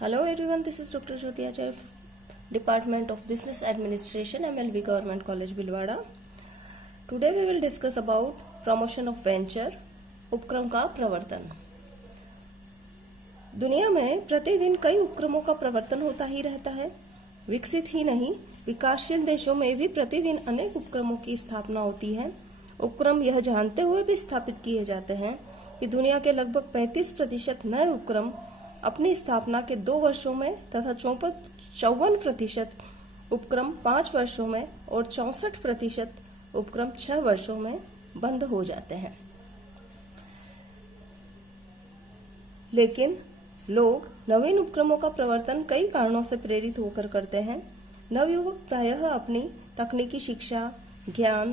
Hello everyone, this is Dr. Jyoti Acharya, Department of Business Administration, MLB Government College, Bhilwara. Today we will discuss about promotion of venture, उपक्रम का प्रवर्तन। दुनिया में प्रतिदिन कई उपक्रमों का प्रवर्तन होता ही रहता है। विकसित ही नहीं, विकासशील देशों में भी प्रतिदिन अनेक उपक्रमों की स्थापना होती है। उपक्रम यह जानते हुए भी स्थापित किए जाते हैं कि दुनिया के लगभग 35% नए उपक्रम अपनी स्थापना के 2 वर्षों में तथा 54% उपक्रम 5 वर्षों में और 64% उपक्रम 6 वर्षों में बंद हो जाते हैं। लेकिन लोग नवीन उपक्रमों का प्रवर्तन कई कारणों से प्रेरित होकर करते हैं। नवयुवक प्रायः अपनी तकनीकी शिक्षा, ज्ञान,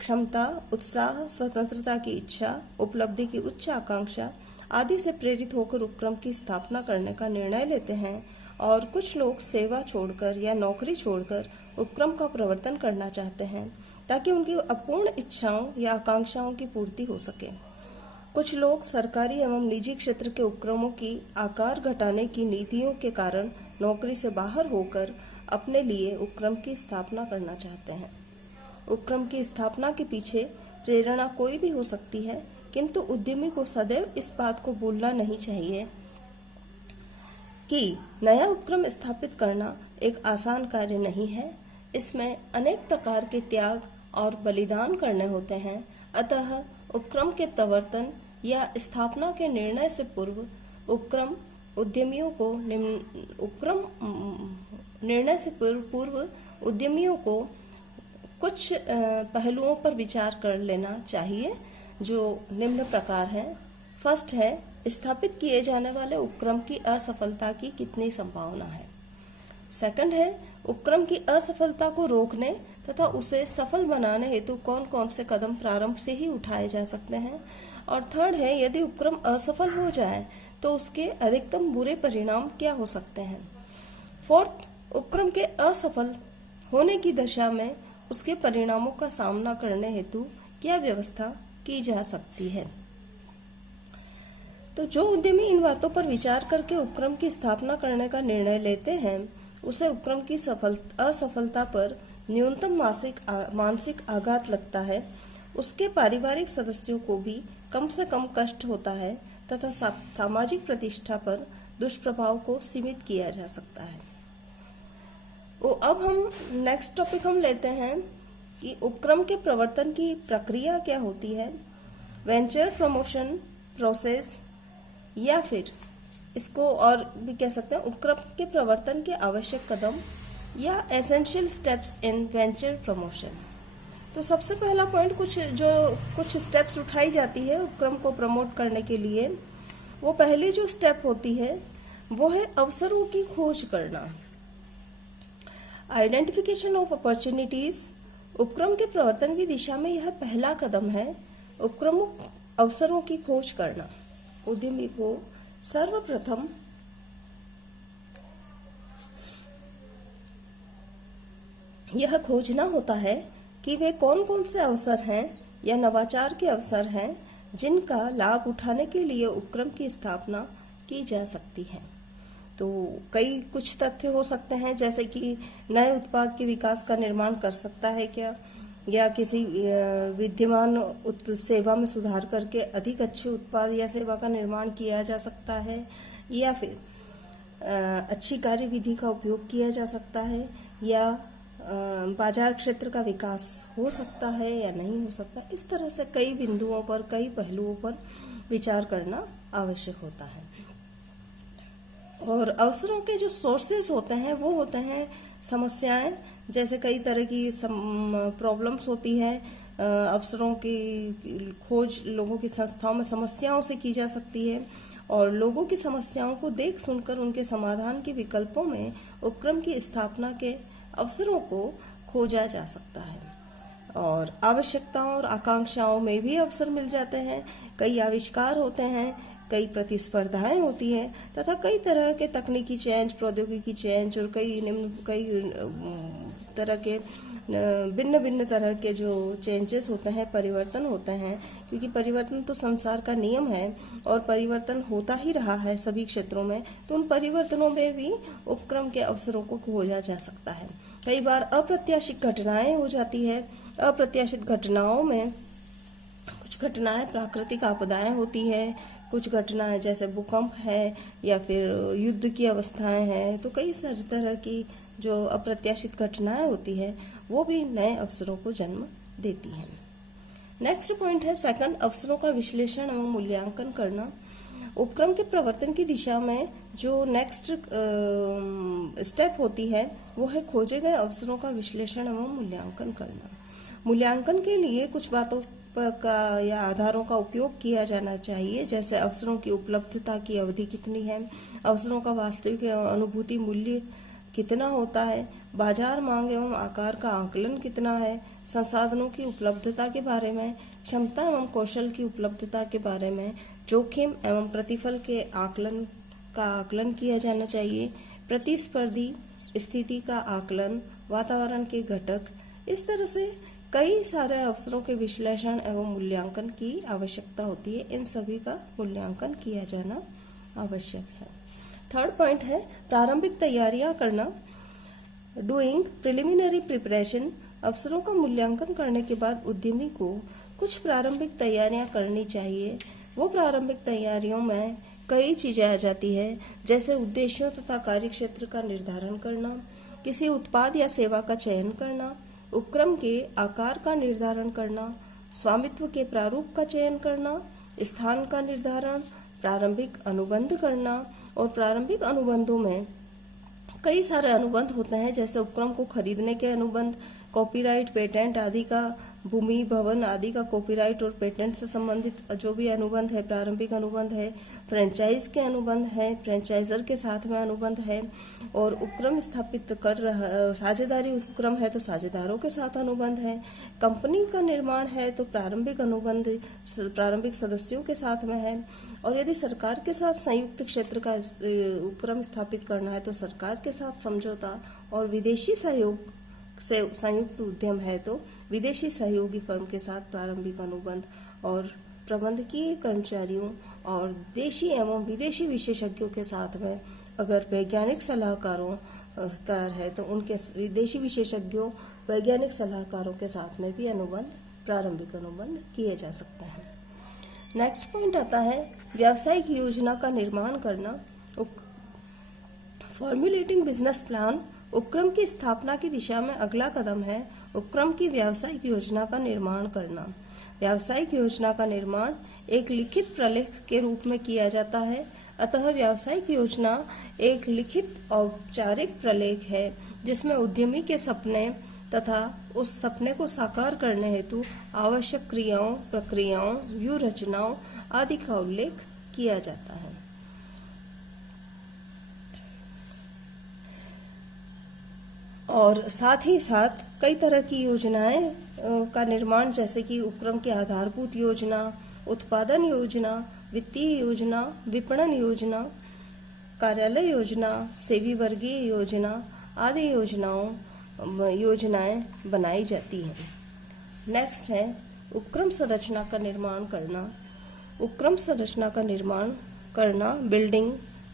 क्षमता, उत्साह, स्वतंत्रता की इच्छा, उपलब्धि की उच्च आकांक्षा आदि से प्रेरित होकर उपक्रम की स्थापना करने का निर्णय लेते हैं और कुछ लोग सेवा छोड़कर या नौकरी छोड़कर उपक्रम का प्रवर्तन करना चाहते हैं ताकि उनकी अपूर्ण इच्छाओं या आकांक्षाओं की पूर्ति हो सके। कुछ लोग सरकारी एवं निजी क्षेत्र के उपक्रमों की आकार घटाने की नीतियों के कारण नौकरी से बाहर होकर अपने लिए उपक्रम की स्थापना करना चाहते हैं। उपक्रम की स्थापना के पीछे प्रेरणा कोई भी हो सकती है, किंतु उद्यमी को सदैव इस बात को भूलना नहीं चाहिए कि नया उपक्रम स्थापित करना एक आसान कार्य नहीं है। इसमें अनेक प्रकार के त्याग और बलिदान करने होते हैं। अतः उपक्रम के प्रवर्तन या स्थापना के निर्णय से पूर्व उपक्रम उद्यमियों को कुछ पहलुओं पर विचार कर लेना चाहिए, जो निम्न प्रकार हैं। फर्स्ट है, स्थापित किए जाने वाले उपक्रम की असफलता की कितनी संभावना है। सेकंड है, उपक्रम की असफलता को रोकने तथा उसे सफल बनाने हेतु कौन कौन से कदम प्रारंभ से ही उठाए जा सकते हैं। और थर्ड है, यदि उपक्रम असफल हो जाए तो उसके अधिकतम बुरे परिणाम क्या हो सकते हैं। फोर्थ, उपक्रम के असफल होने की दशा में उसके परिणामों का सामना करने हेतु क्या व्यवस्था की जा सकती है। तो जो उद्यमी इन बातों पर विचार करके उपक्रम की स्थापना करने का निर्णय लेते हैं, उसे उपक्रम की असफलता पर न्यूनतम मानसिक आघात लगता है। उसके पारिवारिक सदस्यों को भी कम से कम कष्ट होता है तथा सामाजिक प्रतिष्ठा पर दुष्प्रभाव को सीमित किया जा सकता है। अब हम नेक्स्ट टॉपिक हम लेते हैं कि उपक्रम के प्रवर्तन की प्रक्रिया क्या होती है। वेंचर प्रमोशन प्रोसेस, या फिर इसको और भी कह सकते हैं उपक्रम के प्रवर्तन के आवश्यक कदम या essential steps in venture promotion. तो सबसे पहला पॉइंट, कुछ स्टेप्स उठाई जाती है उपक्रम को प्रमोट करने के लिए। वो पहली जो स्टेप होती है वो है अवसरों की खोज करना। आइडेंटिफिकेशन ऑफ अपॉर्चुनिटीज उपक्रम के प्रवर्तन की दिशा में यह पहला कदम है। उपक्रम अवसरों की खोज करना। उद्यमी को सर्वप्रथम यह खोजना होता है कि वे कौन कौन से अवसर हैं या नवाचार के अवसर हैं जिनका लाभ उठाने के लिए उपक्रम की स्थापना की जा सकती है। तो कुछ तथ्य हो सकते हैं, जैसे कि नए उत्पाद के विकास का निर्माण कर सकता है क्या, या किसी विद्यमान सेवा में सुधार करके अधिक अच्छे उत्पाद या सेवा का निर्माण किया जा सकता है, या फिर अच्छी कार्यविधि का उपयोग किया जा सकता है, या बाजार क्षेत्र का विकास हो सकता है या नहीं हो सकता। इस तरह से कई बिंदुओं पर, कई पहलुओं पर विचार करना आवश्यक होता है। और अवसरों के जो सोर्सेस होते हैं वो होते हैं समस्याएं, जैसे कई तरह की प्रॉब्लम्स होती हैं। अवसरों की खोज लोगों की संस्थाओं में समस्याओं से की जा सकती है और लोगों की समस्याओं को देख सुनकर उनके समाधान के विकल्पों में उपक्रम की स्थापना के अवसरों को खोजा जा सकता है। और आवश्यकताओं और आकांक्षाओं में भी अवसर मिल जाते हैं। कई आविष्कार होते हैं, कई प्रतिस्पर्धाएं होती हैं तथा कई तरह के तकनीकी चेंज, प्रौद्योगिकी चेंज और कई तरह के भिन्न भिन्न तरह के जो चेंजेस होते हैं, परिवर्तन होते हैं, क्योंकि परिवर्तन तो संसार का नियम है और परिवर्तन होता ही रहा है सभी क्षेत्रों में, तो उन परिवर्तनों में भी उपक्रम के अवसरों को खोजा जा सकता है। कई बार अप्रत्याशित घटनाएं हो जाती है। अप्रत्याशित घटनाओं में कुछ घटनाएं प्राकृतिक आपदाएं होती है, कुछ घटनाएं जैसे भूकंप है या फिर युद्ध की अवस्थाएं हैं, तो कई सारी तरह की जो अप्रत्याशित घटनाएं होती है वो भी नए अवसरों को जन्म देती हैं। नेक्स्ट पॉइंट है सेकंड, अवसरों का विश्लेषण एवं मूल्यांकन करना। उपक्रम के प्रवर्तन की दिशा में जो नेक्स्ट स्टेप होती है वो है खोजे गए अवसरों का विश्लेषण एवं मूल्यांकन करना। मूल्यांकन के लिए कुछ बातों का या आधारों का उपयोग किया जाना चाहिए, जैसे अवसरों की उपलब्धता की अवधि कितनी है, अवसरों का वास्तविक अनुभूति मूल्य कितना होता है, बाजार मांग एवं आकार का आकलन कितना है, संसाधनों की उपलब्धता के बारे में, क्षमता एवं कौशल की उपलब्धता के बारे में, जोखिम एवं प्रतिफल के आकलन किया जाना चाहिए, प्रतिस्पर्धी स्थिति का आकलन, वातावरण के घटक। इस तरह से कई सारे अवसरों के विश्लेषण एवं मूल्यांकन की आवश्यकता होती है। इन सभी का मूल्यांकन किया जाना आवश्यक है। थर्ड पॉइंट है प्रारंभिक तैयारियां करना, डूइंग प्रिलिमिनरी प्रिपरेशन। अवसरों का मूल्यांकन करने के बाद उद्यमी को कुछ प्रारंभिक तैयारियां करनी चाहिए। वो प्रारंभिक तैयारियों में कई चीजें आ जाती है, जैसे उद्देश्यों तथा कार्यक्षेत्र का निर्धारण करना, किसी उत्पाद या सेवा का चयन करना, उपक्रम के आकार का निर्धारण करना, स्वामित्व के प्रारूप का चयन करना, स्थान का निर्धारण, प्रारंभिक अनुबंध करना। और प्रारंभिक अनुबंधों में कई सारे अनुबंध होते हैं, जैसे उपक्रम को खरीदने के अनुबंध, कॉपीराइट, पेटेंट आदि का, भूमि भवन आदि का कॉपीराइट और पेटेंट से संबंधित जो भी अनुबंध है प्रारंभिक अनुबंध है, फ्रेंचाइज के अनुबंध है, फ्रेंचाइजर के साथ में अनुबंध है, और उपक्रम स्थापित कर रहा साझेदारी उपक्रम है तो साझेदारों के साथ अनुबंध है, कंपनी का निर्माण है तो प्रारंभिक अनुबंध प्रारंभिक सदस्यों के साथ में है, और यदि सरकार के साथ संयुक्त क्षेत्र का उपक्रम स्थापित करना है तो सरकार के साथ समझौता, और विदेशी सहयोग से संयुक्त उद्यम है तो विदेशी सहयोगी फर्म के साथ प्रारंभिक अनुबंध, और प्रबंधकीय कर्मचारियों और देशी एवं विदेशी विशेषज्ञों के साथ में अगर वैज्ञानिक सलाहकारों कार है तो उनके विदेशी विशेषज्ञों वैज्ञानिक सलाहकारों के साथ में भी अनुबंध प्रारंभिक अनुबंध किए जा सकते हैं। नेक्स्ट पॉइंट आता है व्यावसायिक योजना का निर्माण करना, फॉर्मुलेटिंग बिजनेस प्लान। उपक्रम की स्थापना की दिशा में अगला कदम है उपक्रम की व्यावसायिक योजना का निर्माण करना। व्यावसायिक योजना का निर्माण एक लिखित प्रलेख के रूप में किया जाता है, अतः व्यावसायिक योजना एक लिखित औपचारिक प्रलेख है जिसमें उद्यमी के सपने तथा उस सपने को साकार करने हेतु आवश्यक क्रियाओं, प्रक्रियाओं, व्यूह रचनाओं आदि का उल्लेख किया जाता है। और साथ ही साथ कई तरह की योजनाएं का निर्माण, जैसे कि उपक्रम की आधारभूत योजना, उत्पादन योजना, वित्तीय योजना, विपणन योजना, कार्यालय योजना, सेवी वर्गीय योजना आदि योजनाएं बनाई जाती हैं। नेक्स्ट है उपक्रम संरचना का निर्माण करना। उपक्रम संरचना का निर्माण करना, बिल्डिंग,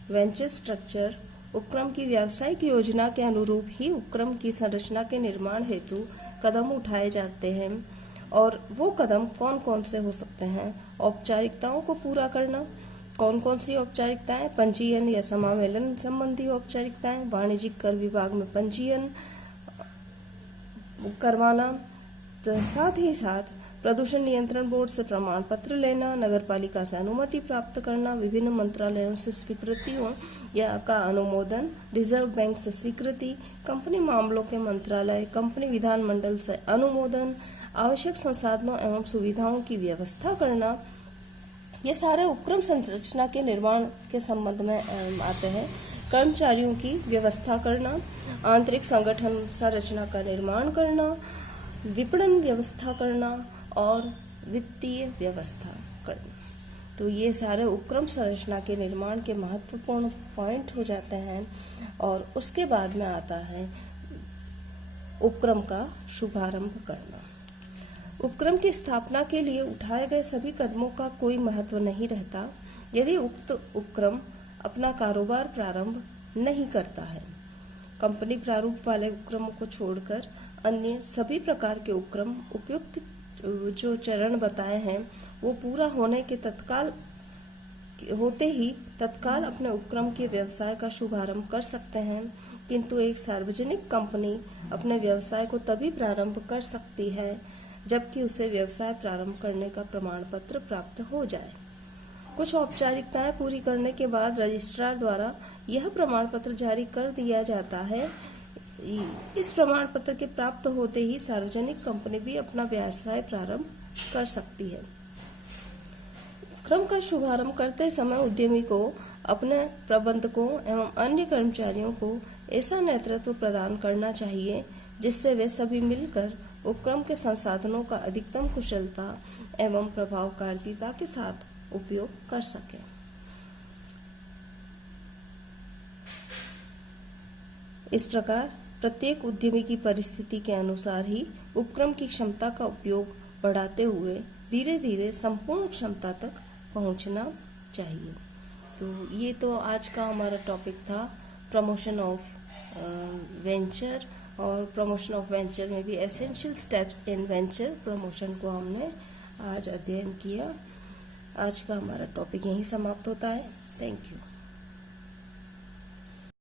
वेंचर स्ट्रक्चर। उपक्रम की व्यावसायिक योजना के अनुरूप ही उपक्रम की संरचना के निर्माण हेतु कदम उठाए जाते हैं, और वो कदम कौन कौन से हो सकते हैं। औपचारिकताओं को पूरा करना। कौन कौन सी औपचारिकताएं? पंजीयन या समावेलन संबंधी औपचारिकताएं, वाणिज्यिक कर विभाग में पंजीयन करवाना, साथ ही साथ प्रदूषण नियंत्रण बोर्ड से प्रमाण पत्र लेना, नगरपालिका से अनुमति प्राप्त करना, विभिन्न मंत्रालयों से स्वीकृतियों या का अनुमोदन, रिजर्व बैंक से स्वीकृति, कंपनी मामलों के मंत्रालय, कंपनी विधानमंडल से अनुमोदन, आवश्यक संसाधनों एवं सुविधाओं की व्यवस्था करना। ये सारे उपक्रम संरचना के निर्माण के संबंध में आते हैं। कर्मचारियों की व्यवस्था करना, आंतरिक संगठन संरचना का निर्माण करना, विपणन व्यवस्था करना और वित्तीय व्यवस्था करना। तो ये सारे उपक्रम संरचना के निर्माण के महत्वपूर्ण पॉइंट हो जाते हैं। और उसके बाद में आता है उपक्रम का शुभारंभ करना। उपक्रम की स्थापना के लिए उठाए गए सभी कदमों का कोई महत्व नहीं रहता यदि उक्त उपक्रम अपना कारोबार प्रारंभ नहीं करता है। कंपनी प्रारूप वाले उपक्रमों को छोड़कर अन्य सभी प्रकार के उपक्रम उपयुक्त जो चरण बताए हैं वो पूरा होने के तत्काल अपने उपक्रम के व्यवसाय का शुभारंभ कर सकते हैं, किंतु एक सार्वजनिक कंपनी अपने व्यवसाय को तभी प्रारंभ कर सकती है जबकि उसे व्यवसाय प्रारंभ करने का प्रमाण पत्र प्राप्त हो जाए। कुछ औपचारिकताएं पूरी करने के बाद रजिस्ट्रार द्वारा यह प्रमाण पत्र जारी कर दिया जाता है। इस प्रमाण पत्र के प्राप्त होते ही सार्वजनिक कंपनी भी अपना व्यवसाय प्रारंभ कर सकती है। उपक्रम का शुभारंभ करते समय उद्यमी को अपने प्रबंधकों एवं अन्य कर्मचारियों को ऐसा नेतृत्व प्रदान करना चाहिए जिससे वे सभी मिलकर उपक्रम के संसाधनों का अधिकतम कुशलता एवं प्रभावकारिता के साथ उपयोग कर सकें। इस प्रकार प्रत्येक उद्यमी की परिस्थिति के अनुसार ही उपक्रम की क्षमता का उपयोग बढ़ाते हुए धीरे धीरे संपूर्ण क्षमता तक पहुंचना चाहिए। तो ये तो आज का हमारा टॉपिक था प्रमोशन ऑफ वेंचर, और प्रमोशन ऑफ वेंचर में भी essential steps in venture promotion को हमने आज अध्ययन किया। आज का हमारा टॉपिक यहीं समाप्त होता है। Thank you.